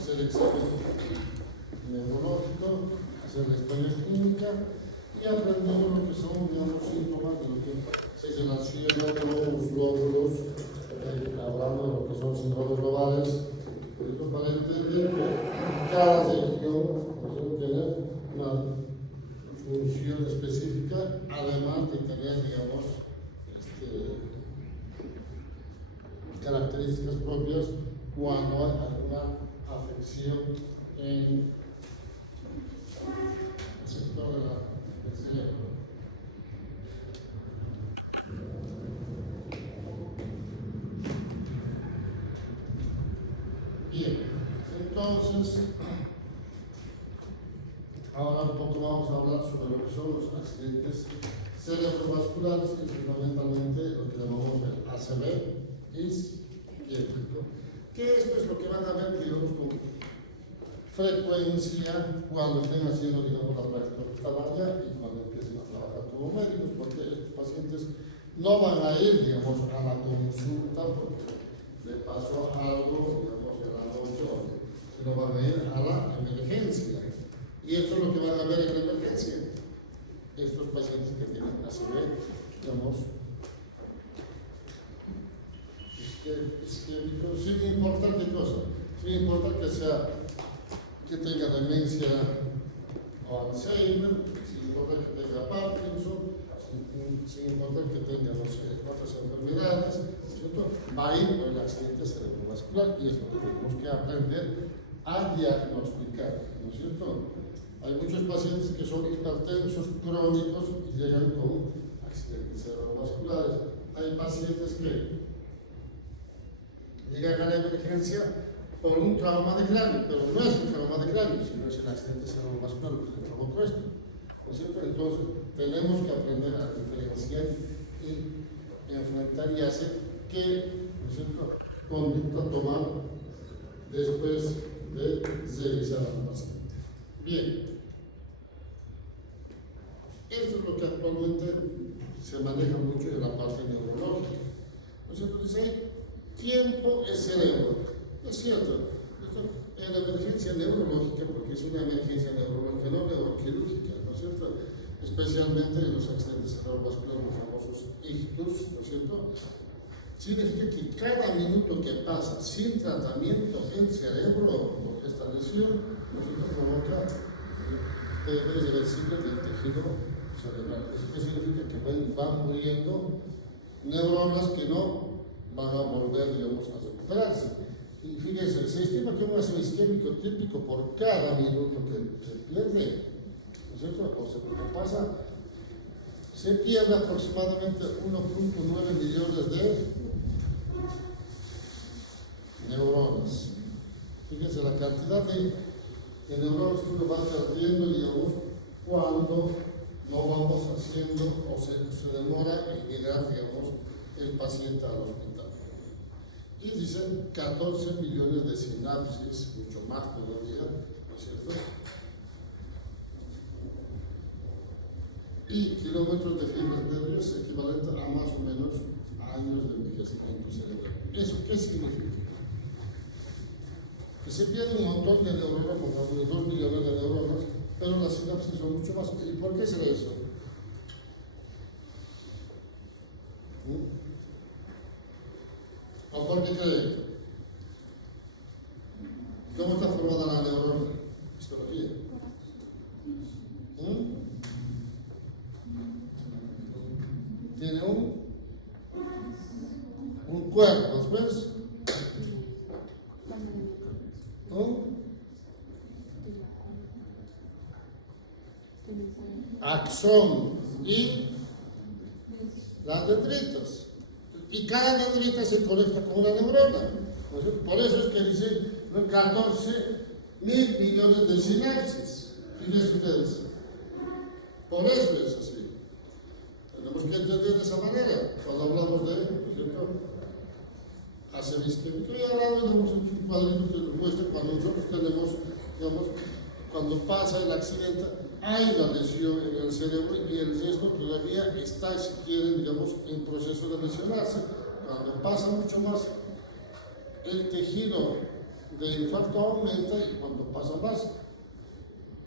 hacer examen neurológico, hacer la historia clínica y aprendemos lo que son, digamos, síntomas de lo que se relaciona con los glóbulos, hablando de lo que son síndromes globales, por ejemplo, para entender que cada región tiene una función específica, además de tener, digamos, características propias cuando hay alguna afección en el sector del cerebro. Bien, entonces, ahora un poco vamos a hablar sobre lo que son los accidentes cerebrovasculares, que fundamentalmente lo que llamamos el ACV isquémico, que esto es lo que van a ver, digamos, con frecuencia cuando estén haciendo, digamos, la práctica hospitalaria y cuando empiecen a trabajar como médicos, porque estos pacientes no van a ir, digamos, a la consulta porque le pasó algo, digamos, de la noche, sino van a ir a la emergencia. Y esto es lo que van a ver en la emergencia. Estos pacientes que tienen ACV, digamos, isquémico, sin importar qué cosa, sin importar que tenga demencia o Alzheimer, sin importar que tenga Parkinson, sin importar que tenga, no sé, otras enfermedades, ¿cierto? Va a ir por el accidente cerebrovascular y es lo que tenemos que aprender a diagnosticar, ¿no es cierto? Hay muchos pacientes que son hipertensos crónicos y llegan con accidentes cerebrovasculares. Hay pacientes que llegan a la emergencia por un trauma de cráneo, pero no es un trauma de cráneo, sino es el accidente cerebrovascular lo que provocó esto, ¿no es cierto? Entonces, tenemos que aprender a diferenciar y enfrentar y hacer qué, ¿no es cierto?, conducta tomar después de revisar al paciente. Bien, esto es lo que actualmente se maneja mucho en la parte neurológica, ¿no es cierto? Dice, tiempo es cerebro. Es cierto, en la emergencia neurológica, porque es una emergencia neurológica, no neuroquirúrgica, ¿no es cierto? Especialmente en los accidentes cerebrovasculares, los famosos ictus, ¿no es cierto? Significa que cada minuto que pasa sin tratamiento en cerebro por esta lesión, ¿no es cierto?, provoca pérdida irreversible del tejido cerebral. Eso que significa que van muriendo neuronas que no van a volver, digamos, a recuperarse. Y fíjense, se estima que un ácido isquémico típico por cada minuto que se pierde, ¿no es cierto?, o se pasa, se pierde aproximadamente 1.9 millones de neuronas. Fíjense la cantidad de neuronas que uno va perdiendo, digamos, cuando no vamos haciendo o se demora en llegar, digamos, el paciente al hospital. Y dicen 14 millones de sinapsis, mucho más todavía, ¿no es cierto? Y kilómetros de fibras nerviosas equivalente a más o menos años de envejecimiento cerebral. ¿Eso qué significa? Que se pierde un montón de neuronas, por ejemplo, 2 millones de neuronas, pero las sinapsis son mucho más. ¿Y por qué será eso? ¿O por qué creen? ¿Cómo está formada la neurona? Histología. Tiene un cuerpo, después axón y las dendritas. Y cada dendrita se conecta con una neurona. Por eso es que dicen 14 mil millones de sinapsis. Fíjense ustedes. Por eso es así. Tenemos que entender de esa manera cuando hablamos de, ¿no es cierto?, ACV isquémico. Y ahora tenemos un cuadrito que nos muestra cuando nosotros tenemos, digamos, cuando pasa el accidente, hay una lesión en el cerebro y el resto todavía está, si quieren, digamos, en proceso de lesionarse. Cuando pasa mucho más el tejido de infarto aumenta y cuando pasa más,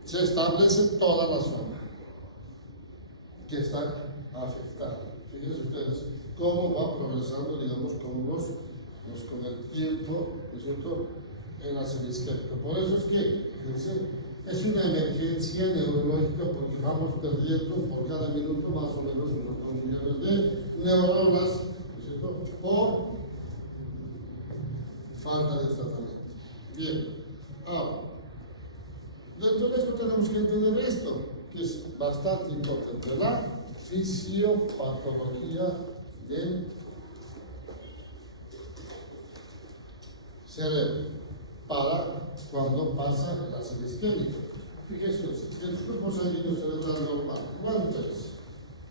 se establece toda la zona que está afectada. Fíjense ustedes cómo va progresando, digamos, con el tiempo, ¿no es cierto?, en la isquémica. Por eso es que es una emergencia neurológica porque vamos perdiendo por cada minuto más o menos unos 2 millones de neuronas, ¿no es cierto?, por falta de tratamiento. Bien, ahora, dentro de esto tenemos que entender esto, que es bastante importante, la fisiopatología del cerebro para cuando pasa el ácido isquémico. Fíjense, el flujo sanguíneo cerebral normal, ¿cuánto es?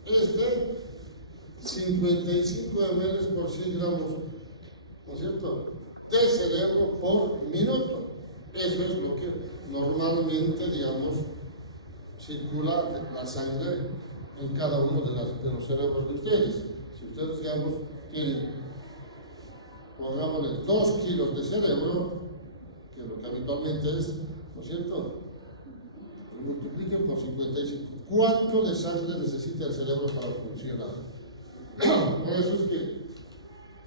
Es de 55 ml por 100 gramos, ¿no es cierto?, de cerebro por minuto. Eso es lo que normalmente, digamos, circula la sangre en cada uno de los cerebros de ustedes. Si ustedes, digamos, tienen, pongámosle, 2 kilos de cerebro, que es lo que habitualmente es, ¿no es cierto?, multipliquen por 55. ¿Cuánto de sangre necesita el cerebro para funcionar? Por eso es que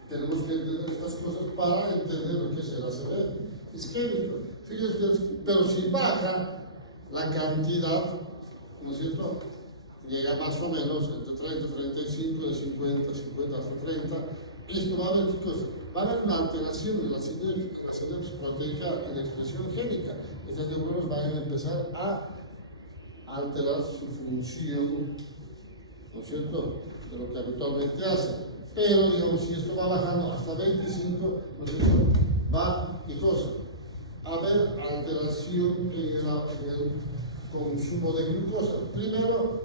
tenemos que entender estas cosas para entender lo que es el ACV isquémico. Fíjense, pero si baja la cantidad, ¿no es cierto?, llega más o menos entre 30, 35, de 50, 50 hasta 30, esto va a haber, chicos, va a haber una alteración en la sinapsis proteica y la expresión génica. Estas neuronas van a empezar a alterar su función, ¿no es cierto?, de lo que habitualmente hacen. Pero, digamos, si esto va bajando hasta 25, ¿no es cierto?, va, ¿qué cosa? A haber alteración en el consumo de glucosa. Primero,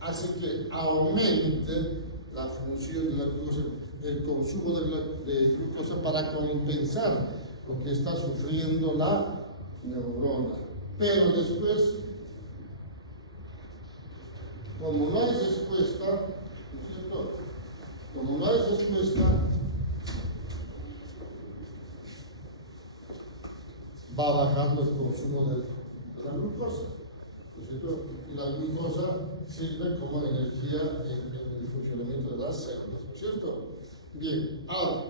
hace que aumente la función de la glucosa, el consumo de glucosa para compensar lo que está sufriendo la neurona. Pero después, como no hay respuesta, ¿no es cierto?, como no hay respuesta, va bajando el consumo de la glucosa, ¿no es cierto?, y la glucosa sirve como energía en el funcionamiento de las células, ¿no es cierto? Bien, ahora,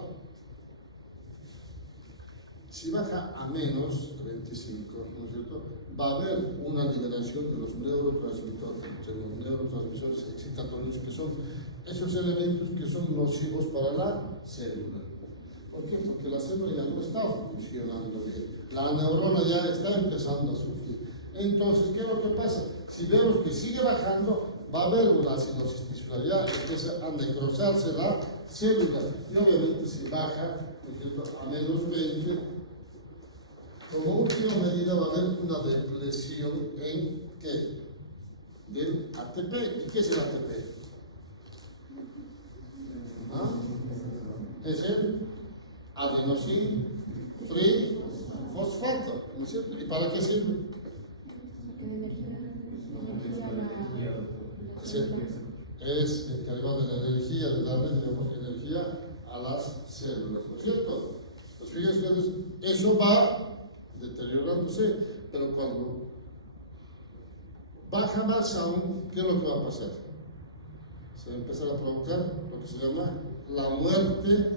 si baja a menos 25, ¿no es cierto?, va a haber una liberación de los neurotransmisores excitatorios, que son esos elementos que son nocivos para la célula. ¿Por qué? Porque la célula ya no está funcionando bien. La neurona ya está empezando a sufrir. Entonces, ¿qué es lo que pasa? Si vemos que sigue bajando, va a haber una acidosis tisular, ya empieza a necrosarse la célula. Y obviamente si baja, por ejemplo, a menos 20, como última medida va a haber una depresión en ¿qué? Del ATP. ¿Y qué es el ATP? ¿Ah? Es el adenosín trifosfato, ¿no es cierto? ¿Y para qué sirve? Es encargado de la energía, de darle, digamos, energía a las células, ¿no es cierto? Pues fíjense ustedes, eso va deteriorándose, pero cuando baja más aún, ¿qué es lo que va a pasar? Se va a empezar a provocar lo que se llama la muerte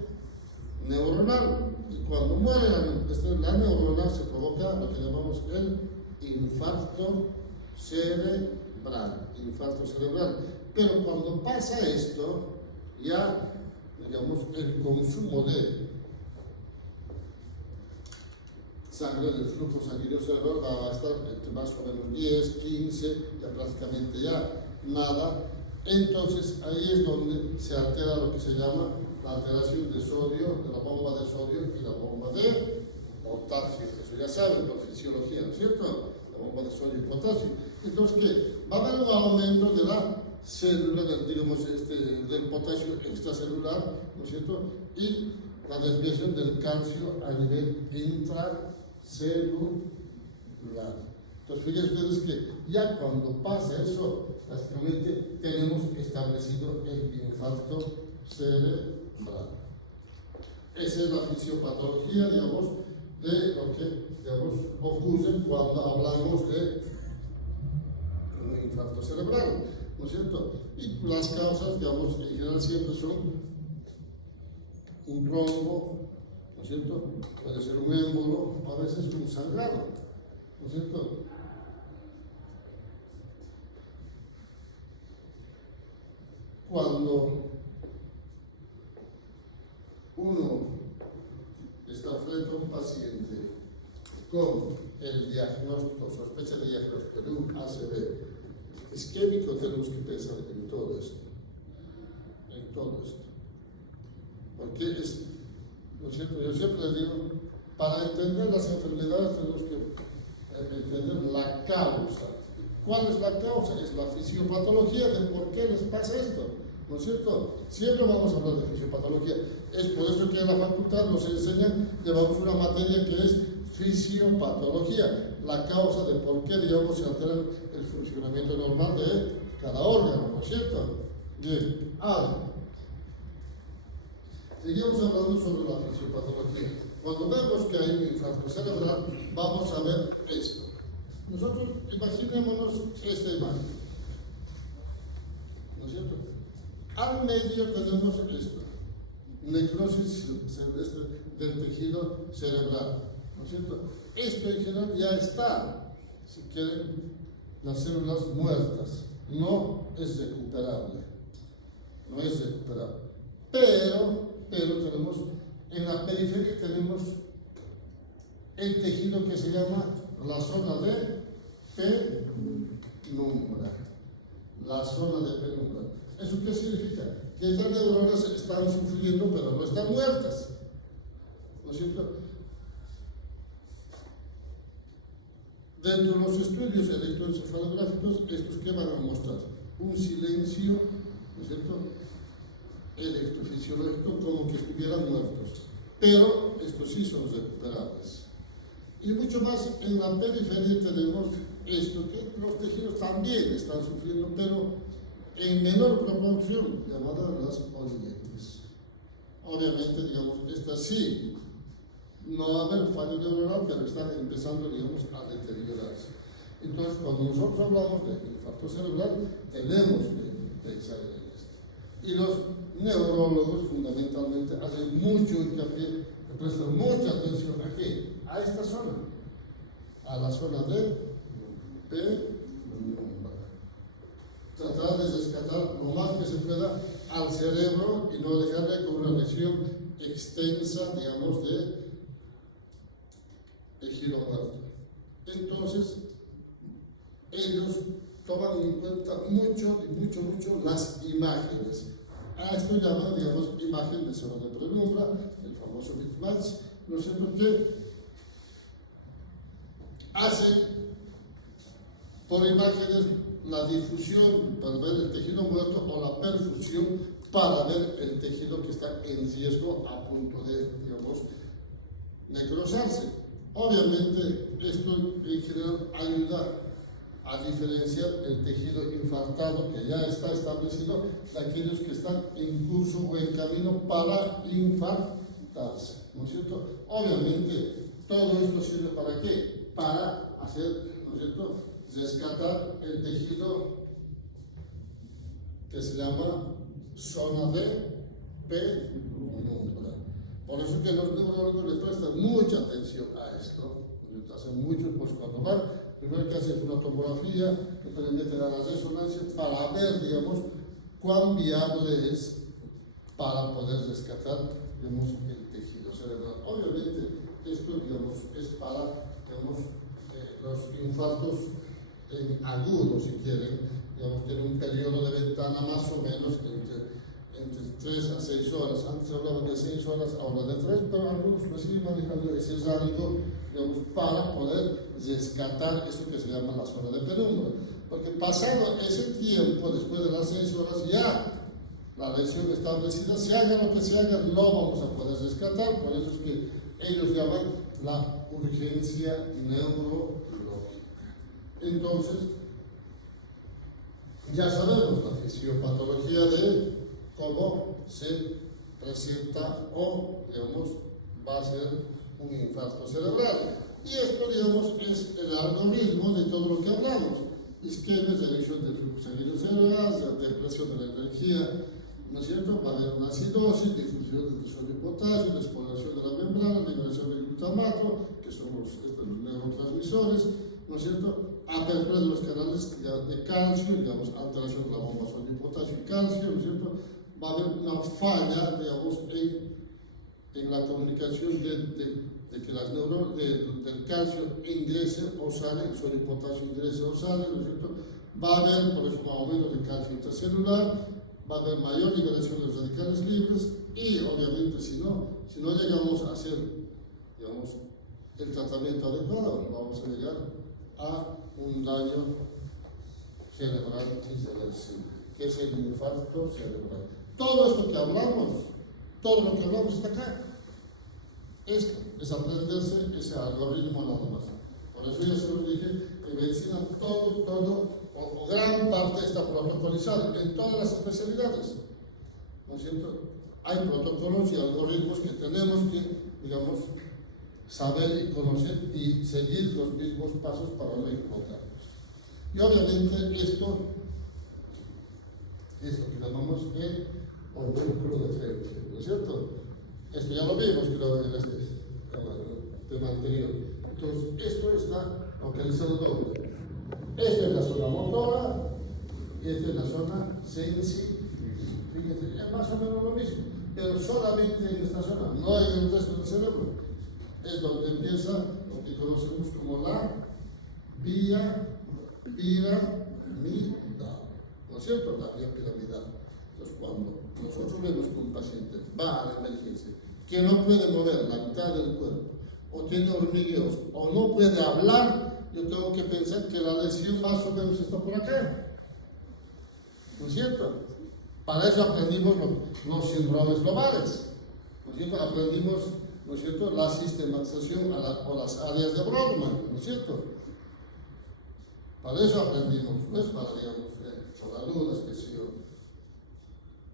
neuronal. Y cuando muere la neurona, se provoca lo que llamamos el infarto cerebral. Pero cuando pasa esto, ya, digamos, el consumo de sangre, del flujo sanguíneo cerebral va a estar entre más o menos 10, 15, ya prácticamente ya nada. Entonces ahí es donde se altera lo que se llama la alteración de sodio, de la bomba de sodio y la bomba de potasio. Eso ya saben por fisiología, ¿no es cierto? La bomba de sodio y potasio. Entonces, ¿qué? Va a haber un aumento de la célula, del potasio extracelular, ¿no es cierto? Y la desviación del calcio a nivel intracelular. Entonces, fíjense ustedes que ya cuando pasa eso, básicamente tenemos establecido el infarto cerebral. Esa es la fisiopatología, digamos, de lo que, digamos, ocurre cuando hablamos de un infarto cerebral, ¿no es cierto? Y las causas, digamos, en general siempre son un trombo, ¿no es cierto? Puede ser un émbolo, a veces un sangrado, ¿no es cierto? Cuando uno está frente a un paciente con el diagnóstico, sospecha de diagnóstico de un ACV isquémico, tenemos que pensar en todo esto, porque es, ¿no es cierto? Yo siempre les digo, para entender las enfermedades tenemos que entender la causa. ¿Cuál es la causa? Es la fisiopatología de por qué les pasa esto, ¿no es cierto? Siempre vamos a hablar de fisiopatología. Es por eso que en la facultad nos enseñan, llevamos una materia que es fisiopatología, la causa de por qué, digamos, se altera el funcionamiento normal de cada órgano, ¿no es cierto? Bien, ahora, seguimos hablando sobre la fisiopatología. Cuando vemos que hay un infarto cerebral, vamos a ver esto. Nosotros imaginémonos esta imagen, ¿no es cierto? Al medio tenemos esto, necrosis del tejido cerebral, ¿no es cierto? Esto en general ya está, si quieren, las células muertas, no es recuperable, pero tenemos, en la periferia tenemos el tejido que se llama la zona de penumbra, ¿Eso qué significa? Que estas neuronas están sufriendo, pero no están muertas, ¿no es cierto? Dentro de los estudios electroencefalográficos, ¿estos qué van a mostrar? Un silencio, ¿no es cierto?, electrofisiológico, como que estuvieran muertos, pero estos sí son recuperables. Y mucho más en la periferia tenemos esto, que los tejidos también están sufriendo, pero en menor proporción, llamadas las oligoides. Obviamente, digamos, estas sí, no va a haber fallo neuronal, pero están empezando, digamos, a deteriorarse. Entonces, cuando nosotros hablamos de infarto cerebral, tenemos que pensar en esto. Y los neurólogos, fundamentalmente, hacen mucho hincapié, prestan mucha atención a qué, a esta zona, a la zona de penumbra. Tratar de rescatar lo más que se pueda al cerebro y no dejarle con una lesión extensa, digamos, de tejido muerto. Entonces, ellos toman en cuenta mucho las imágenes. A esto llaman, digamos, imagen de zona de penumbra, el famoso bitmatch, no sé por qué. Hacen por imágenes la difusión para ver el tejido muerto o la perfusión para ver el tejido que está en riesgo a punto de, digamos, necrosarse. Obviamente, esto en general ayuda a diferenciar el tejido infartado que ya está establecido de aquellos que están en curso o en camino para infartarse, ¿no es cierto? Obviamente, todo esto sirve ¿para qué? Para hacer, ¿no es cierto?, rescatar el tejido que se llama zona de penumbra. Por eso que los neurólogos les prestan mucha atención a esto. Hacen mucho, pues cuando van, primero que hacen es una tomografía, que pueden meter a la resonancia para ver, digamos, cuán viable es para poder rescatar, digamos, el tejido cerebral. Obviamente, esto, digamos, es para, digamos, los infartos agudos, si quieren, digamos, tienen un periodo de ventana más o menos entre 3 a 6 horas. Antes hablaban de 6 horas, ahora de 3, pero algunos lo siguen manejando ese rango, digamos, para poder rescatar eso que se llama la zona de penumbra. Porque pasado ese tiempo, después de las 6 horas, ya la lesión establecida, se haga lo que se haga, no vamos a poder rescatar. Por eso es que ellos llaman la urgencia neurológica. Entonces, ya sabemos la fisiopatología de cómo se presenta o, digamos, va a ser un infarto cerebral. Y esto, digamos, es el algoritmo de todo lo que hablamos. Isquemias, reducción del flujo sanguíneo cerebral, depresión de la energía, ¿no es cierto? Va a haber una acidosis, difusión de sodio y potasio, despoblación de la membrana, liberación del glutamato, que son los neurotransmisores, ¿no es cierto? Apertura de los canales de calcio, digamos, alteración de la bomba sodio y potasio y calcio, ¿no es cierto? Va a haber una falla, digamos, en la comunicación de que las neuronas del calcio ingrese o sale, el sodio y potasio ingrese o sale, ¿no es cierto? Va a haber, por eso, un aumento de calcio intracelular, va a haber mayor liberación de los radicales libres y, obviamente, si no llegamos a hacer, digamos, el tratamiento adecuado, vamos a llegar a un daño cerebral irreversible, que es el infarto cerebral. Todo esto que hablamos, todo lo que hablamos está acá. Esto es aprenderse ese algoritmo nada más. Por eso ya se los dije, en medicina todo, o gran parte está protocolizado en todas las especialidades. ¿No es cierto? Hay protocolos y algoritmos que tenemos que, digamos, saber y conocer y seguir los mismos pasos para no equivocarnos. Y obviamente esto es lo que llamamos el homúnculo de frente, ¿no es cierto? Esto ya lo vimos, creo, en este tema anterior. Entonces, esto está localizado ¿dónde? Esta es la zona motora y esta es la zona sensitiva. Fíjense, es más o menos lo mismo, pero solamente en esta zona, no en el resto del cerebro. Es donde empieza lo que conocemos como la vía piramidal, ¿no es cierto? La vía piramidal. Entonces, cuando nosotros vemos que un paciente va a la emergencia, que no puede mover la mitad del cuerpo, o tiene hormigueos, o no puede hablar, yo tengo que pensar que la lesión más o menos está por acá. ¿No es cierto? Para eso aprendimos los síndromes globales. ¿No es cierto? Aprendimos, ¿no es cierto?, la sistematización o las áreas de Brodmann, ¿no es cierto? Para eso aprendimos, no es para, digamos, para dudas, que sí.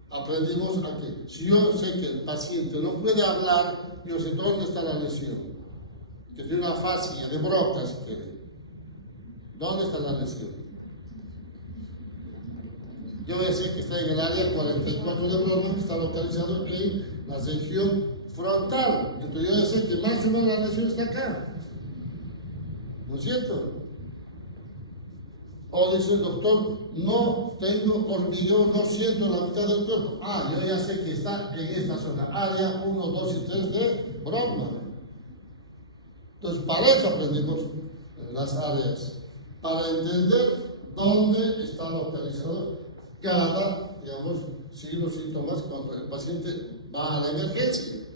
Aprendimos a que si yo sé que el paciente no puede hablar, yo sé dónde está la lesión. Que tiene una fascia de Broca, si quiere. ¿Dónde está la lesión? Yo ya sé que está en el área 44 de Brodmann, que está localizado en la región frontal. Entonces yo ya sé que más o menos la lesión está acá. ¿No es cierto? O dice el doctor, no tengo hormigueo, no siento la mitad del cuerpo. Ah, yo ya sé que está en esta zona, área 1, 2 y 3 de Brodmann. Entonces, para eso aprendimos las áreas, para entender dónde está localizado cada, digamos, signos, síntomas cuando el paciente va a la emergencia.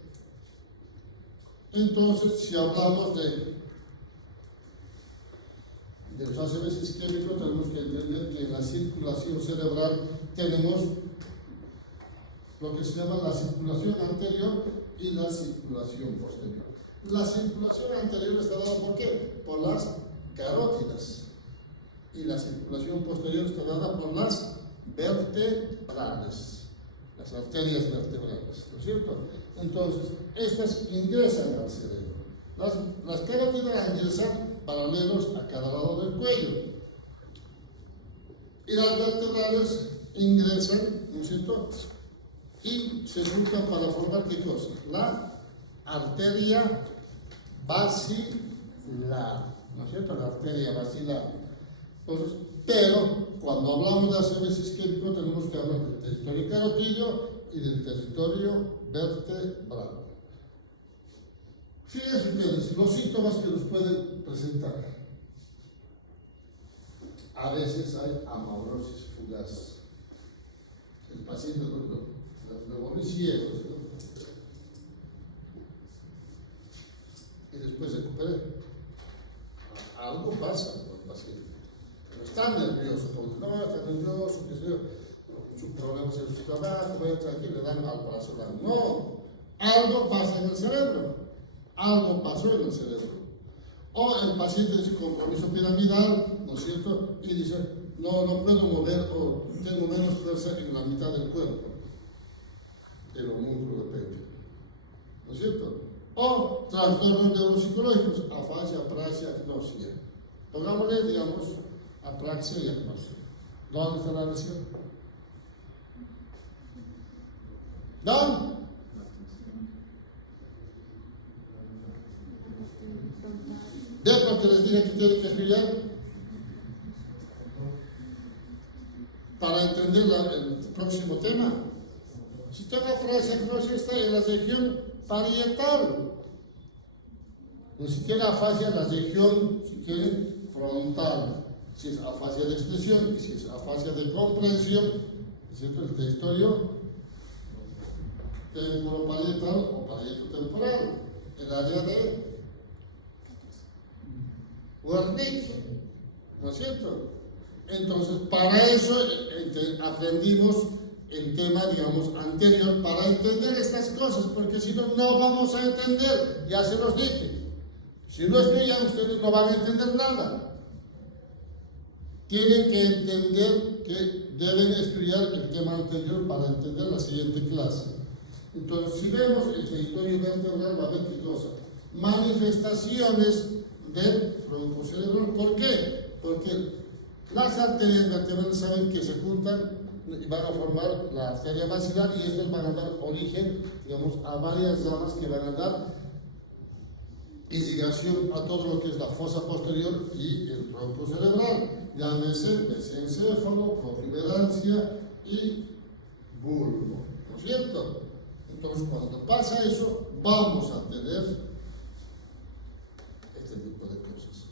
Entonces, si hablamos de los ACVs isquémicos, tenemos que entender que en la circulación cerebral tenemos lo que se llama la circulación anterior y la circulación posterior. La circulación anterior está dada ¿por qué? Por las carótidas, y la circulación posterior está dada por las vertebrales, las arterias vertebrales, ¿no es cierto? Entonces, estas ingresan al cerebro. Las carótidas ingresan paralelos a cada lado del cuello, y las vertebrales ingresan, ¿no es cierto?, y se juntan para formar ¿qué cosa? La arteria basilar, ¿no es cierto? La arteria basilar. Entonces, pero cuando hablamos de ACVs isquémicos tenemos que hablar del territorio carotídeo y del territorio vertebral. Fíjense ustedes los síntomas que nos pueden presentar. A veces hay amaurosis fugaz. El paciente lo volví ciego, ¿no? Y después recupera. Algo pasa con el paciente. Pero está nervioso, porque no está nervioso, que sea su problema en su trabajo, vaya tranquilo, le dan alprazolam. No, algo pasa en el cerebro. Algo pasó en el cerebro. O el paciente dice compromiso piramidal, ¿no es cierto? Y dice, no puedo mover o tengo menos fuerza en la mitad del cuerpo, el homúnculo de pecho. ¿No es cierto? o trastornos neuropsicológicos, afasia, apraxia, agnosia. Pongámosle, digamos, apraxia y agnosia. ¿Dónde está la lesión? ¿Dónde? ¿Ve por qué les dije que tienen que estudiar? Para entender el próximo tema. Si tengo apraxia, agnosia, está en la región parietal. O si tiene afasia en la región, si quieren, frontal. Si es afasia de extensión y si es afasia de comprensión, ¿es cierto? El territorio temporoparietal o parietotemporal, el área de Wernicke, ¿no es cierto? Entonces, para eso aprendimos el tema, digamos, anterior, para entender estas cosas, porque si no, no vamos a entender, ya se los dije. Si no estudian, ustedes no van a entender nada. Tienen que entender que deben estudiar el tema anterior para entender la siguiente clase. Entonces, si vemos el territorio vertebral, va a ver qué cosa. Manifestaciones del tronco cerebral. ¿Por qué? Porque las arterias vertebrales saben que se juntan y van a formar la arteria basilar y estos van a dar origen, digamos, a varias ramas que van a dar irrigación a todo lo que es la fosa posterior y el tronco cerebral. Llámese mesencéfalo, protuberancia y bulbo, ¿no es cierto? Entonces, cuando pasa eso, vamos a tener este tipo de cosas.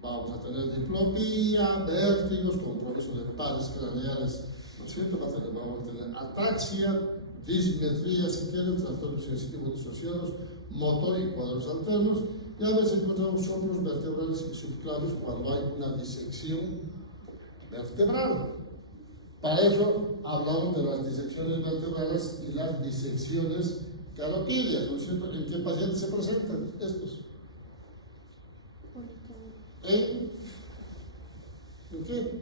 Vamos a tener diplopía, vértigos, compromiso de pares craneales, ¿no es cierto? Vamos a tener ataxia, dismetría, si quieren, trastornos sensitivos disociados, motor y cuadros alternos, y a veces encontramos soplos vertebrales y subclavios cuando hay una disección vertebral. Para eso hablamos de las disecciones vertebrales y las disecciones carotídeas, ¿no es cierto? ¿En qué pacientes se presentan estos? ¿En qué?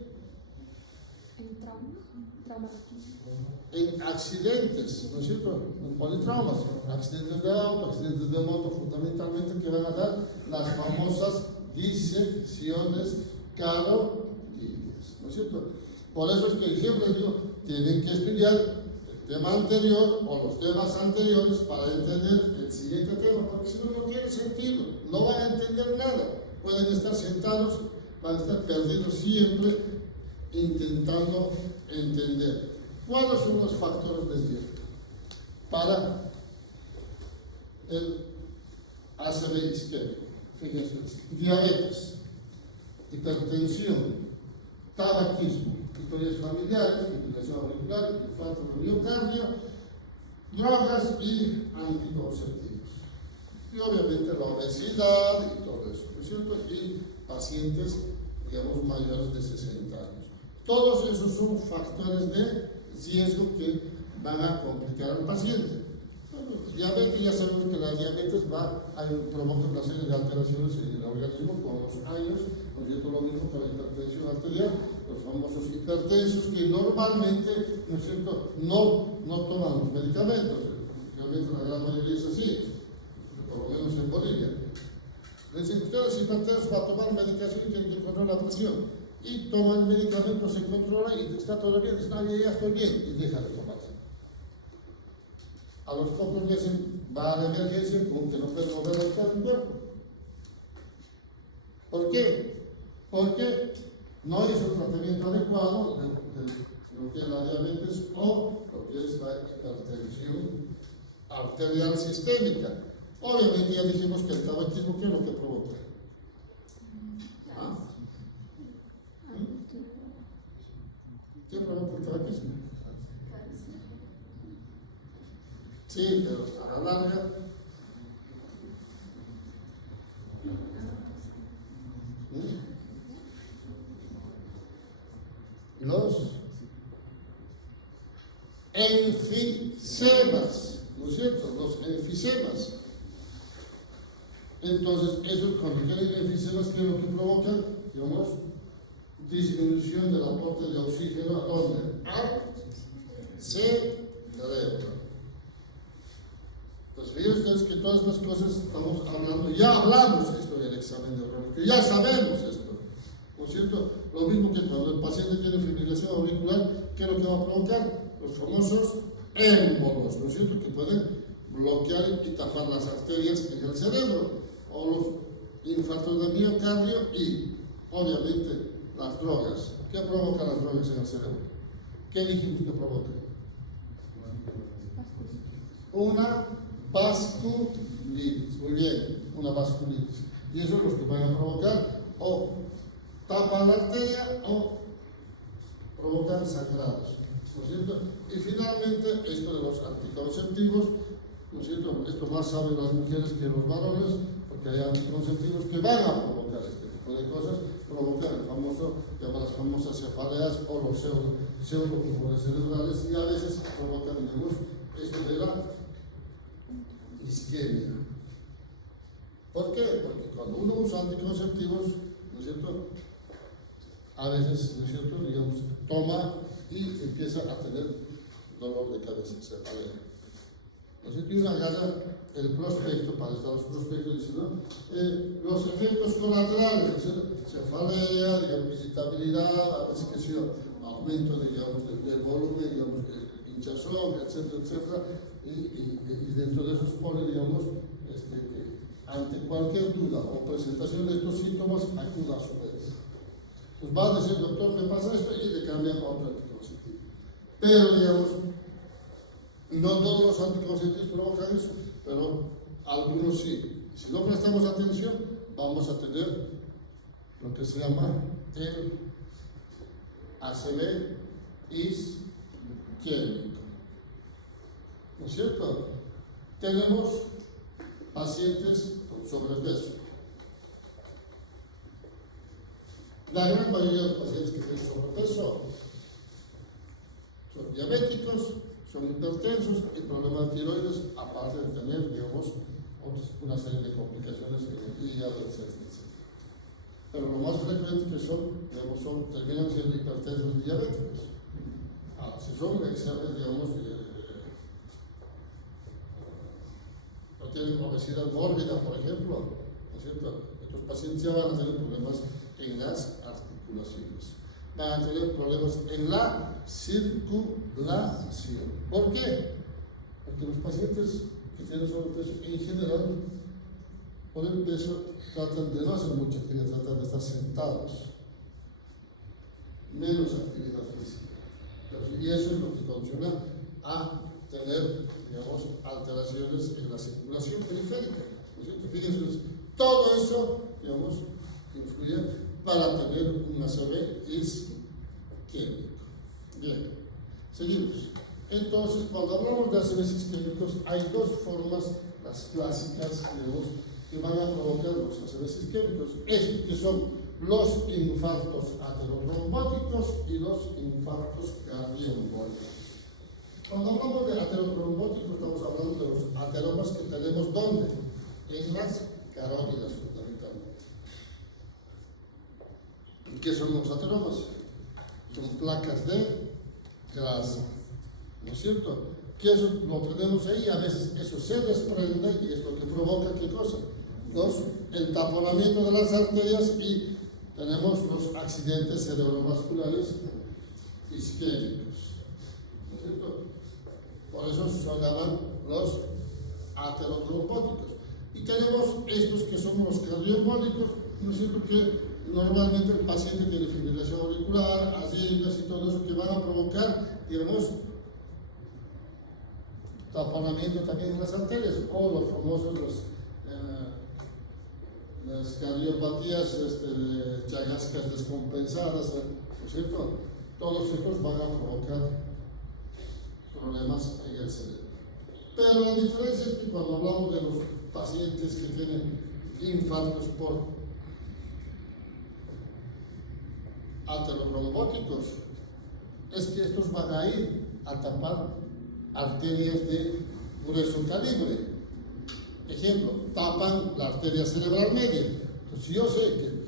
En trauma. En accidentes, ¿no es cierto? En politraumas, accidentes de auto, accidentes de moto, fundamentalmente que van a dar las famosas disecciones carotídeas, ¿no es cierto? Por eso es que siempre digo, tienen que estudiar el tema anterior o los temas anteriores para entender el siguiente tema, porque si no, no tiene sentido, no van a entender nada. Pueden estar sentados, van a estar perdidos siempre intentando entender. ¿Cuáles son los factores de riesgo para el ACV isquémico? Fíjense, diabetes, hipertensión, tabaquismo, historias familiares, fibrilación auricular, infarto de miocardio, drogas y anticonceptivos. Y obviamente la obesidad y todo eso, ¿no es cierto? Y pacientes, digamos, mayores de 60 años. Todos esos son factores de riesgo que van a complicar al paciente. Bueno, diabetes, ya sabemos que la diabetes provoca una serie de alteraciones en el organismo con los años, ¿no es cierto? Lo mismo con la hipertensión arterial, los famosos hipertensos que normalmente, ¿no es cierto?, no toman los medicamentos. Realmente la gran mayoría es así, por lo menos en Bolivia. Les dicen, ustedes hipertensos van a tomar medicación y tienen que controlar la presión. Y toman medicamentos, se controla y está todo bien, dicen, ya estoy bien, y deja de tomarse. A los pocos meses va a la emergencia con que no puede volver a estar en cuerpo. ¿Por qué? Porque no es el tratamiento adecuado de lo que es la diabetes o lo que es la hipertensión arterial sistémica. Obviamente ya dijimos que el tabaquismo, ¿qué es lo que provoca? ¿Ah? ¿Qué provoca el tabaquismo? Sí, pero a la larga. Los enfisemas, ¿no es cierto? Los enfisemas. Entonces, eso cuando tienen enfisemas, ¿qué es lo que provocan? Digamos, disminución del aporte de oxígeno a dónde? Al cerebro. Entonces, Fíjense ustedes que todas estas cosas estamos hablando, ya hablamos esto del examen neurológico, ya sabemos esto, ¿no es cierto? Lo mismo que cuando el paciente tiene fibrilación auricular, ¿qué es lo que va a provocar? Los famosos émbolos, ¿no es cierto? Que pueden bloquear y tapar las arterias en el cerebro, o los infartos de miocardio y, obviamente, las drogas. ¿Qué provocan las drogas en el cerebro? ¿Qué dijimos que provoca? Una vasculitis, muy bien, una vasculitis. Y eso es lo que van a provocar, o tapan la arteria o provocan sangrados, ¿no es cierto? Y finalmente, esto de los anticonceptivos, ¿no es cierto? Esto más saben las mujeres que los varones, porque hay anticonceptivos que van a provocar este tipo de cosas, provocan el famoso, las famosas cefaleas o los pseudotumores cerebrales, y a veces provocan, digamos, esto de la isquemia. ¿Por qué? Porque cuando uno usa anticonceptivos, ¿no es cierto?, a veces, ¿no es cierto?, digamos, toma y empieza a tener dolor de cabeza, cefalea. ¿No es cierto? Y uno agarra el prospecto, para estar los prospectos, dice, ¿no? Los efectos colaterales, ¿no es cierto?, cefalea, digamos, visitabilidad, a veces que sea aumento, digamos, del volumen, digamos, hinchazón, etcétera, etcétera, y dentro de esos pone, digamos, ante cualquier duda o presentación de estos síntomas, acuda a su médico. Pues va a decir, doctor, me pasa esto, y le cambia a otro anticonceptivo. Pero, digamos, no todos los anticonceptivos provocan eso, pero algunos sí. Si no prestamos atención, vamos a tener lo que se llama el ACV isquémico. ¿No es cierto? Tenemos pacientes con sobrepeso. La gran mayoría de los pacientes que tienen sobrepeso son diabéticos, son hipertensos y problemas de tiroides, aparte de tener, digamos, una serie de complicaciones en el hígado, etcétera. Pero lo más frecuente que son, digamos, terminan siendo hipertensos y diabéticos. Ahora, si son exámenes, digamos, no tienen obesidad mórbida, por ejemplo, ¿no es cierto? Estos pacientes ya van a tener problemas en las articulaciones, van a tener problemas en la circulación. ¿Por qué? Porque los pacientes que tienen sobrepeso en general, por el peso, tratan de no hacer mucha actividad, tratan de estar sentados, menos actividad física. Y eso es lo que condiciona a tener, digamos, alteraciones en la circulación periférica. ¿No es cierto? Fíjense, todo eso, digamos, influye para tener un ACV isquémico. Bien, seguimos. Entonces, cuando hablamos de ACVs isquémicos, hay dos formas, las clásicas, digamos, que van a provocar los ACVs isquémicos. Estos que son los infartos aterotrombóticos y los infartos cardioembólicos. Cuando hablamos de aterotrombóticos, estamos hablando de los ateromas que tenemos ¿dónde? En las carótidas, fundamentalmente. ¿Y qué son los ateromas? Son placas de grasa, ¿no es cierto? Que eso lo tenemos ahí, a veces eso se desprende y es lo que provoca ¿qué cosa? El taponamiento de las arterias y tenemos los accidentes cerebrovasculares isquémicos, ¿no es cierto? Por eso se llaman los aterotrombóticos. Y tenemos estos que son los cardioembólicos, ¿no es cierto? Que normalmente el paciente tiene fibrilación auricular, arritmias y todo eso que van a provocar, digamos, taponamiento también en las arterias, o los famosos las cardiopatías de chagascas descompensadas, ¿no es cierto? Todos estos van a provocar problemas en el cerebro. Pero la diferencia es que cuando hablamos de los pacientes que tienen infartos por aterotrombóticos, es que estos van a ir a tapar arterias de grueso calibre. Ejemplo, tapan la arteria cerebral media. Entonces, si yo sé que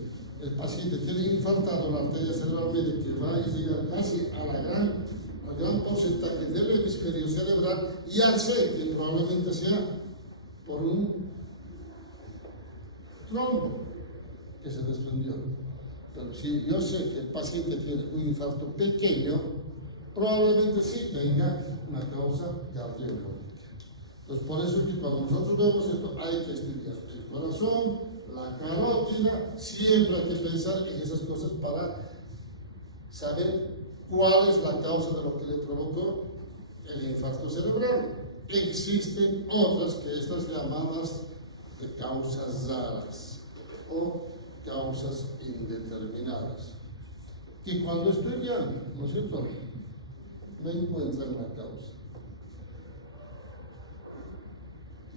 el paciente tiene infartado la arteria cerebral media, que va a llegar casi a la gran porcentaje del hemisferio cerebral, ya sé que probablemente sea por un trombo que se desprendió. Pero si yo sé que el paciente tiene un infarto pequeño, probablemente sí tenga una causa cardíaca. Entonces, por eso es que cuando nosotros vemos esto, hay que estudiar el corazón, la carótida, siempre hay que pensar en esas cosas para saber cuál es la causa de lo que le provocó el infarto cerebral. Existen otras que estas llamadas de causas raras o causas indeterminadas, que cuando estudian, ¿no es cierto?, no encuentran la causa.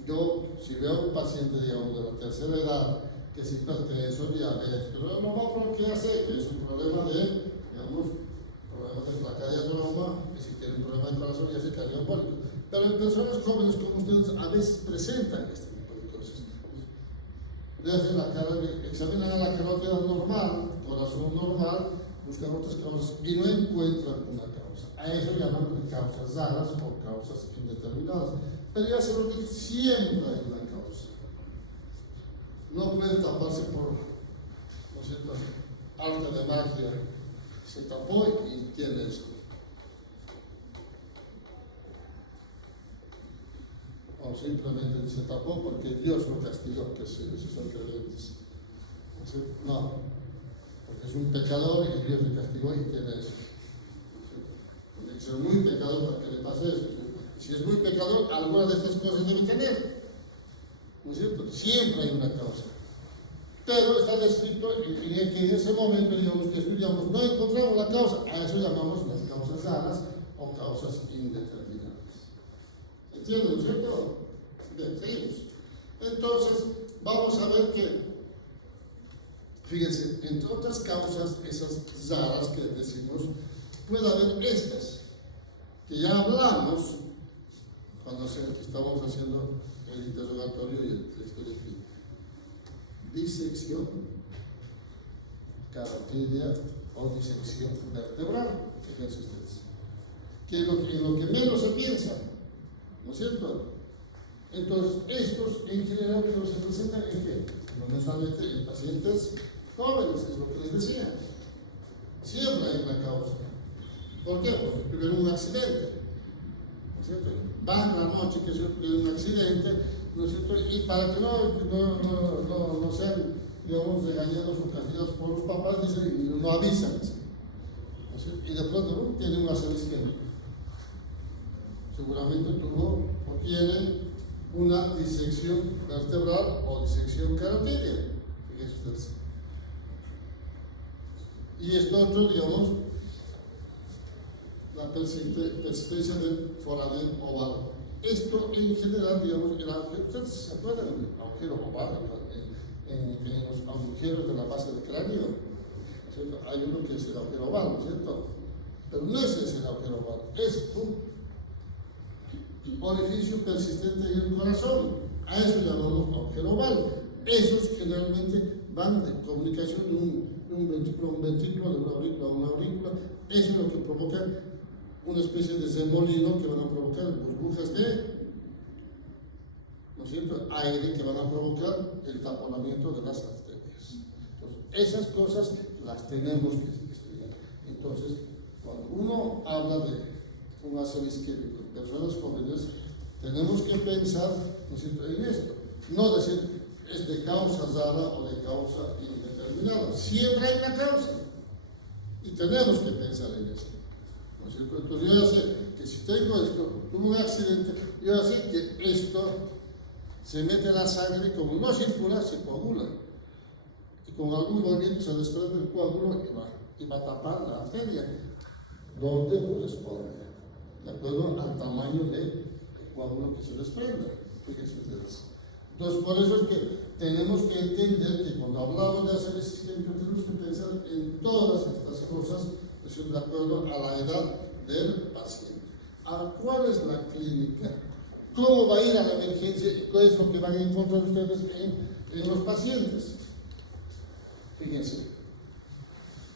Yo, si veo a un paciente, digamos, de la tercera edad, que es hipertenso, diabético, no que ya sé que es un problema de, digamos, problema de placa diafragma, que si tiene un problema de corazón ya es cardiopólico. Pero en personas jóvenes como ustedes a veces presentan este tipo de cosas. Le hacen la cara, examinan a la carótida normal, corazón normal, buscan otras causas y no encuentran una causa. A eso llamamos de causas raras o causas indeterminadas. Pero ya se lo dije, siempre hay una causa. No puede taparse por, ¿no es cierto?, arte de magia. Se tapó y tiene eso. O simplemente se tapó porque Dios lo castigó, que si son creyentes. No, porque es un pecador y Dios le castigó y tiene eso. Tiene que ser muy pecador para que le pase eso. Si es muy pecador, alguna de estas cosas debe tener. ¿No es cierto? Siempre hay una causa. Pero está descrito en que en ese momento, digamos, que estudiamos, no encontramos la causa. A eso llamamos las causas raras o causas indeterminadas. ¿Entienden, no es cierto? Bien, seguimos. Entonces, vamos a ver que, fíjense, entre otras causas, esas raras que decimos, puede haber estas, que ya hablamos cuando estábamos haciendo el interrogatorio y el estudio clínico. Disección carotidia o disección vertebral, fíjense ustedes, que es lo que menos se piensa, ¿no es cierto? Entonces, estos en general se presentan en qué? Fundamentalmente en pacientes jóvenes, es lo que les decía. Siempre hay una causa. ¿Por qué? Porque tuvieron un accidente, ¿no es cierto? Van a la noche que tuvieron un accidente, ¿no es cierto? Y para que no sean, digamos, regañados o castigados por los papás, dicen, no avisan, ¿no es cierto? Y de pronto tiene un ACV isquémico. Seguramente tuvo o tiene una disección vertebral o disección carotidia. Fíjense ustedes. Y esto otro, digamos, la persistencia del foramen oval. Esto en general, digamos, ustedes se acuerdan del agujero oval en los agujeros de la base del cráneo, ¿no es cierto? Hay uno que es el agujero oval, ¿no es cierto? Pero no es ese el agujero oval, es un orificio persistente en el corazón. A eso llamamos agujero oval. Esos generalmente van de comunicación de un ventrículo a un ventrículo, de una aurícula a una aurícula. Eso es lo que provoca una especie de remolino que van a provocar burbujas de, ¿no es cierto?, aire que van a provocar el taponamiento de las arterias. Entonces, esas cosas las tenemos que estudiar. Entonces, cuando uno habla de un ACV isquémico en personas jóvenes, tenemos que pensar, ¿no es cierto?, en esto. No decir es de causa rara o de causa indeterminada. Siempre hay una causa. Y tenemos que pensar en eso. ¿No es cierto? Entonces yo ya sé que si tengo esto, tuve un accidente, yo ya sé que esto se mete en la sangre y como no circula, se coagula. Y con algún movimiento se desprende el coágulo y va a tapar la arteria, donde corresponde, de acuerdo al tamaño del coágulo que se desprende. Fíjense ustedes. Entonces, por eso es que tenemos que entender que cuando hablamos de ACV isquémico tenemos que pensar en todas estas cosas de acuerdo a la edad del paciente. Ahora, ¿cuál es la clínica? ¿Cómo va a ir a la emergencia y qué es lo que van a encontrar ustedes en los pacientes? Fíjense,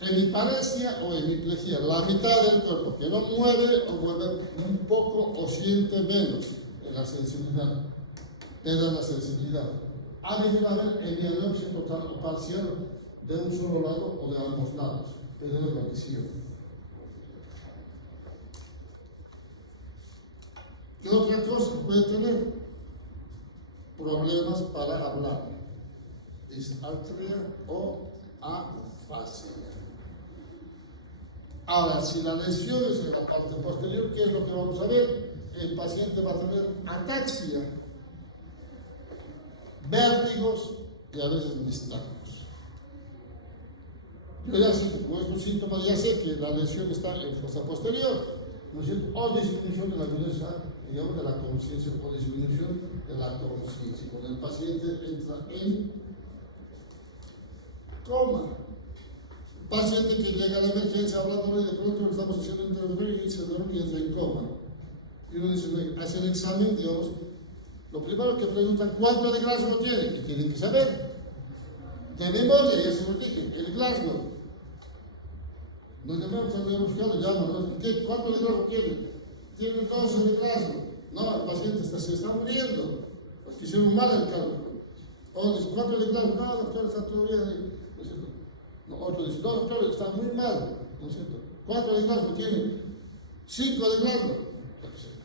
hemiparesia o hemiplegia, la mitad del cuerpo que no mueve o mueve un poco o siente menos en la sensibilidad. pierda la sensibilidad. A veces va a haber hemianopsia total o parcial de un solo lado o de ambos lados, pierde la visión. ¿Qué otra cosa puede tener? Problemas para hablar, disartria o afasia. Ahora, si la lesión es en la parte posterior, ¿qué es lo que vamos a ver? El paciente va a tener ataxia, vértigos y a veces nistagmos. Yo ya sé que con estos síntomas ya sé que la lesión está en fosa posterior, ¿no es cierto? O disminución de la violencia, digamos, de la conciencia o disminución de la conciencia. Cuando el paciente entra en coma. Paciente que llega a la emergencia hablando y de pronto le estamos haciendo intervenir y se duerme y entra en coma. Y uno dice, hace el examen, digamos, lo primero que preguntan, ¿cuánto de Glasgow tiene? Que tienen que saber. De memoria, ya se los dije, el Glasgow. No llamamos cuando hemos buscado, llaman, ¿no? ¿Cuánto de Glasgow tiene? Tiene 12 de Glasgow. No, el paciente se está muriendo. Porque hicieron mal el cálculo. O dice, ¿cuánto de Glasgow? No, doctor, está todo bien. ¿No es cierto? No, otro dice, no, doctor, está muy mal. ¿No es cierto? ¿Cuánto de Glasgow tiene? 5 de Glasgow.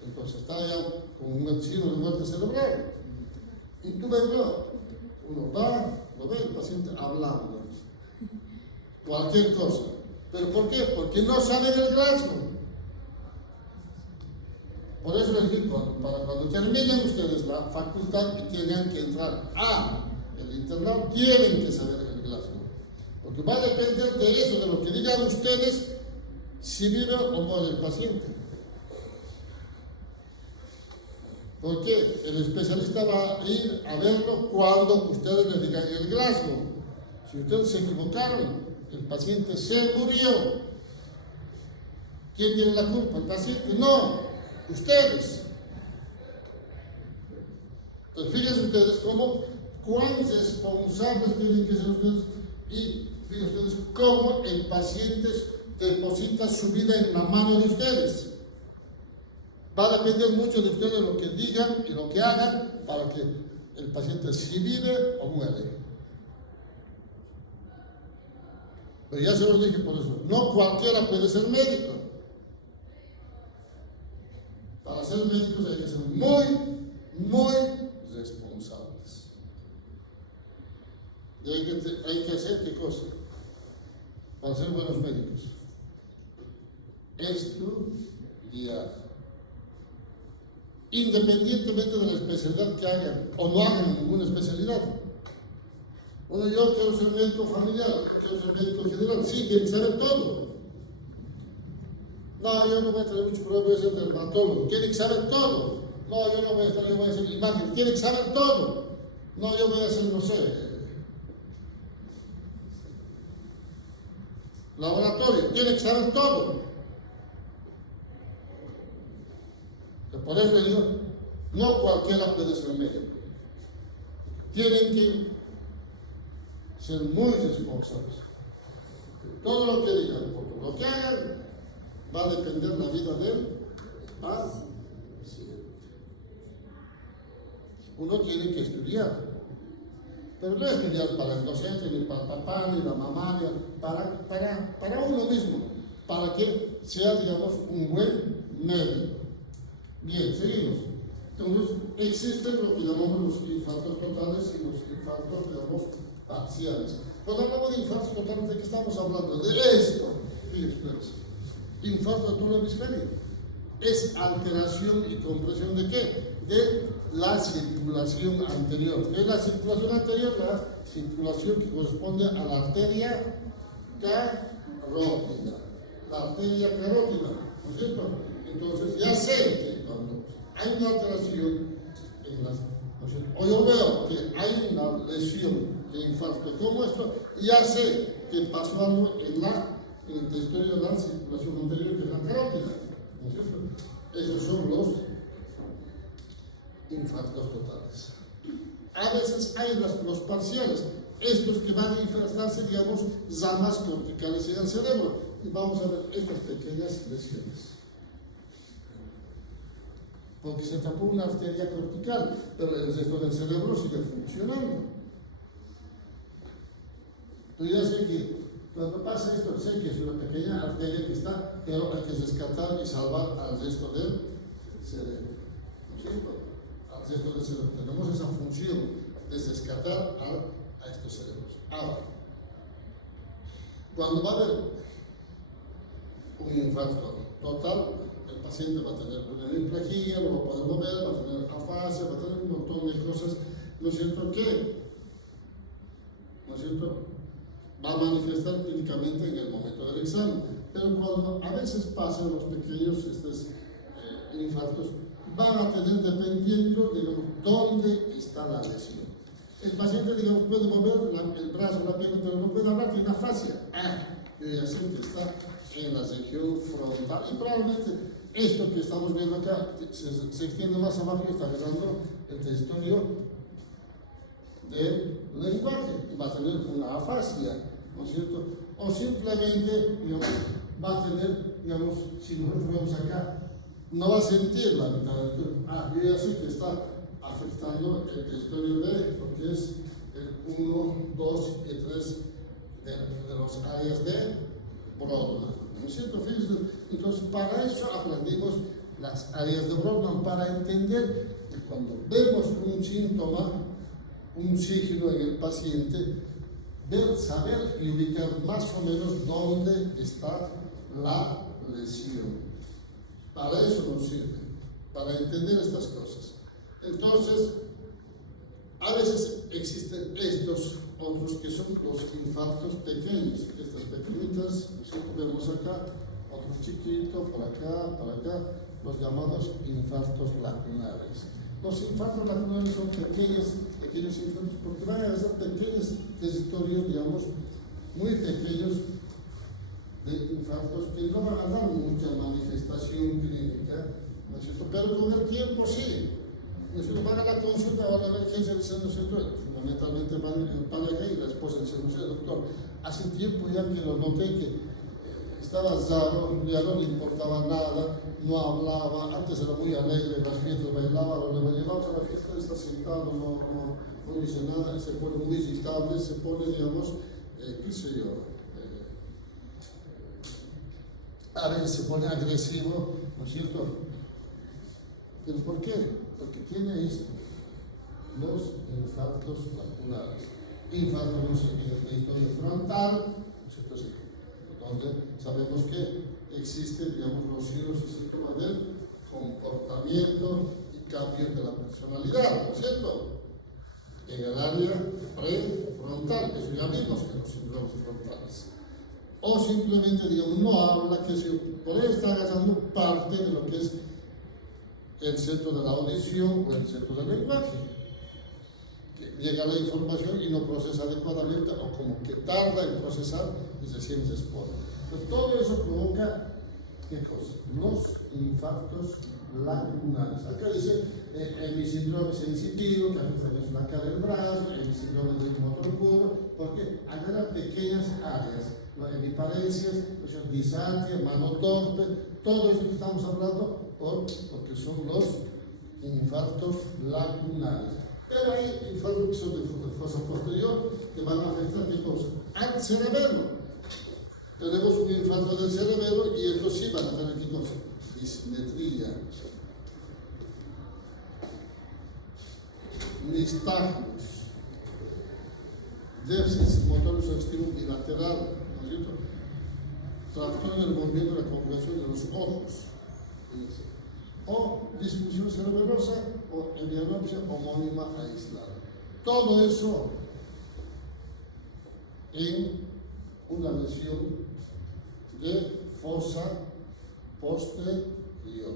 Entonces está ya con un signo de muerte cerebral. Y tú ves, uno va, lo ve el paciente hablando. Cualquier cosa. ¿Pero por qué? Porque no sabe del Glasgow. Por eso les digo, para cuando terminen ustedes la facultad y tengan que entrar a el internado, tienen que saber el Glasgow. Porque va a depender de eso, de lo que digan ustedes, si vive o muere el paciente. Porque el especialista va a ir a verlo cuando ustedes le digan el Glasgow. Si ustedes se equivocaron, el paciente se murió. ¿Quién tiene la culpa? ¿El paciente? No, ustedes. Entonces fíjense ustedes cuán responsables tienen que ser ustedes y fíjense ustedes cómo el paciente deposita su vida en la mano de ustedes. Va a depender mucho de ustedes lo que digan y lo que hagan para que el paciente si vive o muere. Pero ya se los dije por eso, no cualquiera puede ser médico. Para ser médicos hay que ser muy responsables. Y hay que hacer qué cosa para ser buenos médicos. Estudiar. Independientemente de la especialidad que hagan o no hagan ninguna especialidad. Bueno, yo quiero ser médico familiar, quiero ser médico general, sí, tienen que saber todo. No, yo no voy a tener mucho problema, voy a ser dermatólogo, tienen que saber todo. No, yo no voy a estar, yo voy a hacer imagen, tienen que saber todo. No, yo voy a hacer, no sé, laboratorio, tienen que saber todo. Por eso digo, no cualquiera puede ser médico. Tienen que ser muy responsables. Todo lo que digan, porque lo que hagan, va a depender la vida del paciente. Uno tiene que estudiar, pero no estudiar para el docente, ni para el papá, ni la mamá, ni para uno mismo, para que sea, digamos, un buen médico. Bien, seguimos. Entonces, existen lo que llamamos los infartos totales y los infartos, digamos, parciales. Cuando hablamos de infartos totales, ¿de qué estamos hablando? De esto. Fíjense, infarto de todo el hemisferio. Es alteración y compresión de qué? De la circulación anterior. ¿Qué es la circulación anterior? La circulación que corresponde a la arteria carótida. La arteria carótida, ¿no es cierto? Entonces, ya sé que cuando hay una alteración en las, ¿no es cierto? O yo veo que hay una lesión de infarto como esto, ya sé que pasó algo en el territorio de la circulación anterior, que es la carótida, ¿no es cierto? Esos son los infartos totales. A veces hay los parciales, estos que van a infiltrarse, digamos, ramas corticales en el cerebro. Y vamos a ver estas pequeñas lesiones. porque se tapó una arteria cortical, pero el resto del cerebro sigue funcionando. Yo ya sé que cuando pasa esto, sé que es una pequeña arteria que está, pero hay que rescatar y salvar al resto del cerebro. ¿No es cierto? Al resto del cerebro. Tenemos esa función de rescatar a estos cerebros. Ahora, cuando va a haber un infarto total, el paciente va a tener una hemiplegia, no va a poder mover, va a tener afasia, va a tener un montón de cosas, ¿no es cierto? Que, ¿no es cierto?, va a manifestar clínicamente en el momento del examen, pero cuando a veces pasan los pequeños infartos, van a tener, dependiendo, digamos, dónde está la lesión. El paciente, digamos, puede mover el brazo, la pierna, pero no puede hablar, tiene una fascia. Yo ya sé que está en la región frontal y probablemente esto que estamos viendo acá se extiende más abajo y está agarrando el territorio del lenguaje y va a tener una afasia, ¿no es cierto? O simplemente, digamos, va a tener, digamos, si nosotros vemos acá, no va a sentir la mitad del cuerpo. Yo ya sé que está afectando el territorio de lo que es el 1, 2 y 3 de las áreas de Brodmann, ¿no es cierto? Fíjense, entonces para eso aprendimos las áreas de Brodmann, para entender que cuando vemos un síntoma, un signo en el paciente, saber y ubicar más o menos dónde está la lesión. Para eso nos sirve, para entender estas cosas. Entonces, a veces existen estos otros que son los infartos pequeños, estas pequeñitas, vemos acá, otro chiquito, por acá, los llamados infartos lacunares. Los infartos lacunares son pequeños infartos porque van a ser pequeños territorios, digamos, muy pequeños de infartos que no van a dar mucha manifestación clínica, ¿no es cierto? Pero con el tiempo sí. Si van a la consulta o a la emergencia del centro, fundamentalmente van en pareja y la esposa del centro, doctor, hace tiempo ya que lo noté que estaba raro, ya no le importaba nada, no hablaba, antes era muy alegre, en las fiestas bailaba, lo llevamos a la fiesta, está sentado, no dice nada, se pone muy irritable, se pone, digamos, qué sé yo, a veces se pone agresivo, ¿no es cierto? ¿Pero por qué? Porque tiene esto, los infartos lacunares. Infartos en el territorio frontal, ¿no es cierto? Sí, donde sabemos que existen, digamos, los signos y síntomas del comportamiento y cambios de la personalidad, ¿no es cierto? En el área prefrontal, eso ya vimos en los síndromes frontales. O simplemente, digamos, no habla, que se puede estar agarrando parte de lo que es el centro de la audición o el centro del lenguaje, que llega la información y no procesa adecuadamente o como que tarda en procesar y recién responde. Pues todo eso provoca, ¿qué cosa? Los infartos lacunares. Acá dice mi síndrome sensitivo, que afecta la cara del brazo, mi síndrome del motor puro, porque agarra pequeñas áreas, hemiparencias, disartria, mano torpe, todo eso que estamos hablando, porque son los infartos lacunares. Pero hay infartos que son de fosa posterior que van a afectar ¿qué cosa? Al cerebelo. Tenemos un infarto del cerebelo y estos sí van a tener ¿qué cosa? Dismetría, nistagmus, déficit motor sugestivo bilateral, ¿no es cierto? Trastorno del movimiento de la conjugación de los ojos, o disfunción cerebrosa o hemianopsia homónima aislada. Todo eso en una lesión de fosa posterior.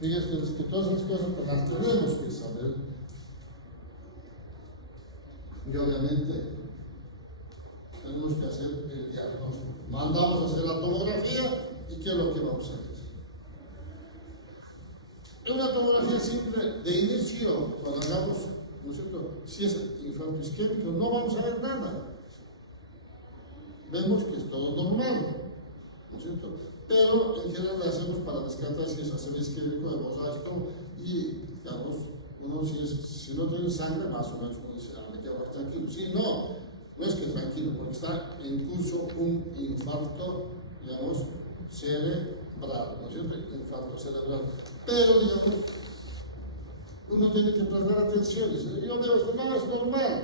Fíjense que todas las cosas las tenemos que saber y obviamente tenemos que hacer el diagnóstico. Mandamos a hacer la tomografía y ¿qué es lo que vamos a hacer? En una tomografía simple de inicio, cuando hagamos, ¿no es cierto? Si es infarto isquémico, no vamos a ver nada. Vemos que es todo normal, ¿no es cierto? Pero en general lo hacemos para descartar si es ácido isquémico, hemorrágico, y, digamos, uno si no tiene sangre, más o menos uno dice, me quedo más tranquilo. Sí, no es que tranquilo, porque está en curso un infarto, digamos, cerebral, ¿no es cierto? Infarto cerebral. Pero, digamos, uno tiene que prestar atención. Dice, yo veo esto, no, es normal,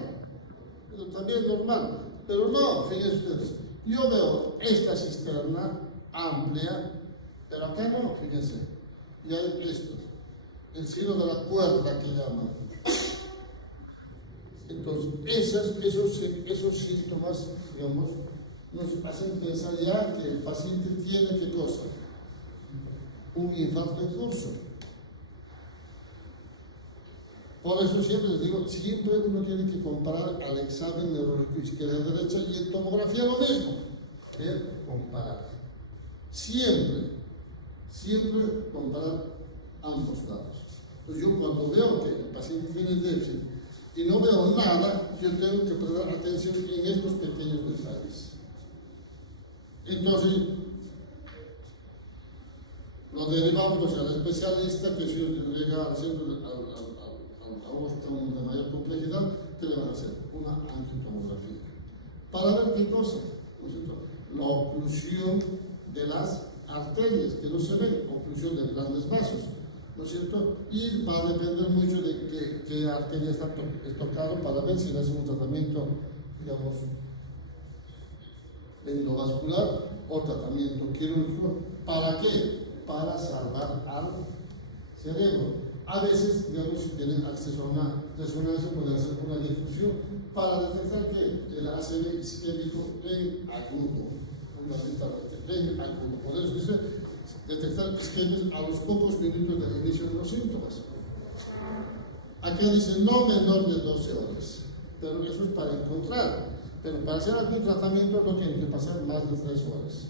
pero también es normal. Pero no, fíjense ustedes, yo veo esta cisterna amplia, pero acá no, fíjense, y hay esto, el cielo de la cuerda que llaman. Entonces, esos síntomas, digamos, nos hacen pensar ya que el paciente tiene ¿qué cosa? Un infarto en curso. Por eso siempre les digo, siempre uno tiene que comparar al examen neurológico izquierda-derecha y en tomografía lo mismo. Comparar. Siempre comparar ambos lados. Entonces yo cuando veo que el paciente tiene déficit y no veo nada, yo tengo que prestar atención en estos pequeños detalles. Entonces, lo derivamos al especialista, que si llega al centro, a un hospital de mayor complejidad, ¿qué le van a hacer? Una angiotomografía. Para ver qué cosa, ¿no es cierto? La oclusión de las arterias, que no se ven, oclusión de grandes vasos, ¿no es cierto? Y va a depender mucho de qué arteria está tocado para ver si le hace un tratamiento, digamos, endovascular o tratamiento quirúrgico. ¿Para qué? Para salvar al cerebro. A veces, digamos, si tienen acceso a una resonancia, pueden hacer una difusión para detectar que el ACV isquémico en agudo, fundamentalmente, en agudo. Por eso dice detectar isquemias a los pocos minutos del inicio de los síntomas. Acá dice no menor de 12 horas, pero eso es para encontrar. Pero para hacer algún tratamiento no tiene que pasar más de 3 horas.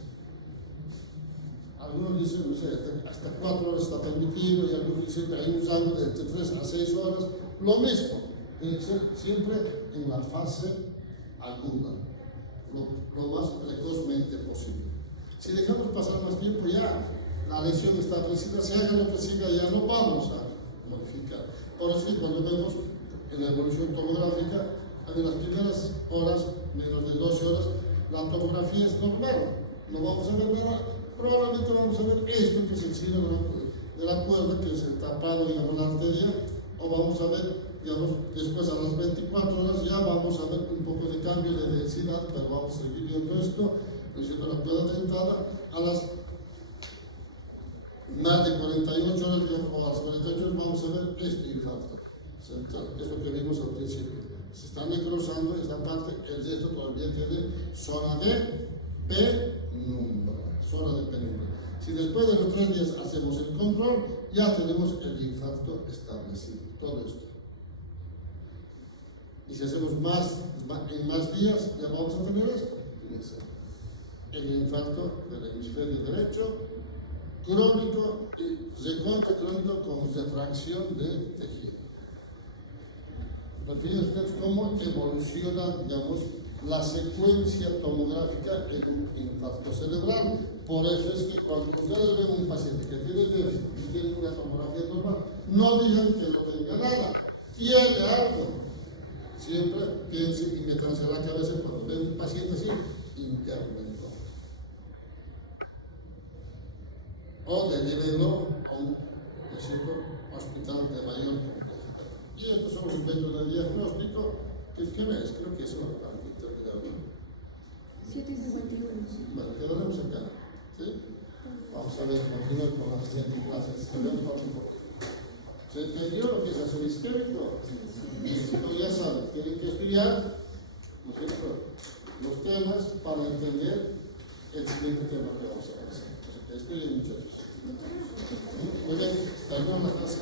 Algunos dicen, no sé, hasta 4 horas está permitido, y algunos dicen que hay un rango de entre 3 a 6 horas. Lo mismo, tiene que ser siempre en la fase aguda, lo más precozmente posible. Si dejamos pasar más tiempo, ya la lesión establecida, se haga lo que siga, ya no vamos a modificar. Por eso cuando vemos en la evolución tomográfica, en las primeras horas, menos de 12 horas, la tomografía es normal, no vamos a ver nada. Probablemente vamos a ver esto, que es el cielo de la cuerda, que es el tapado, digamos, la arteria, o vamos a ver, digamos, después a las 24 horas ya vamos a ver un poco de cambio de densidad, pero vamos a seguir viendo esto, diciendo la cuerda dentada, a las más de 48 horas, digamos, o a las 48 horas vamos a ver este infarto central, esto que vimos al principio. Se está necrosando esta parte, el resto todavía tiene zona de penumbra. Zona de penumbra. Si después de los 3 días hacemos el control, ya tenemos el infarto establecido. Todo esto. Y si hacemos en más días, ya vamos a tener esto. Fíjense. El infarto del hemisferio derecho, crónico y recontra crónico con refracción de tejido. Fíjense ustedes cómo evoluciona, digamos, la secuencia tomográfica en un infarto cerebral. Por eso es que cuando ustedes ven un paciente que tiene déficit y tiene una tomografía normal, no digan que no tenga nada, tiene algo. Siempre piensen y métanse en la cabeza cuando ven un paciente así, interventor. O derivélo a un hospital de mayor complejidad. Y estos son los métodos de diagnóstico. ¿Qué ves? Creo que eso lo van a terminar, ¿no? 7:51. Bueno, quedaremos acá. ¿Sí? Vamos a ver, continuar con la siguiente clase. ¿Se entendió lo que es azul isquémico? Ya saben, tienen que estudiar, ¿no es cierto?, los temas para entender el siguiente tema que vamos a hacer. Estudien muchachos. Muy bien, terminamos la clase.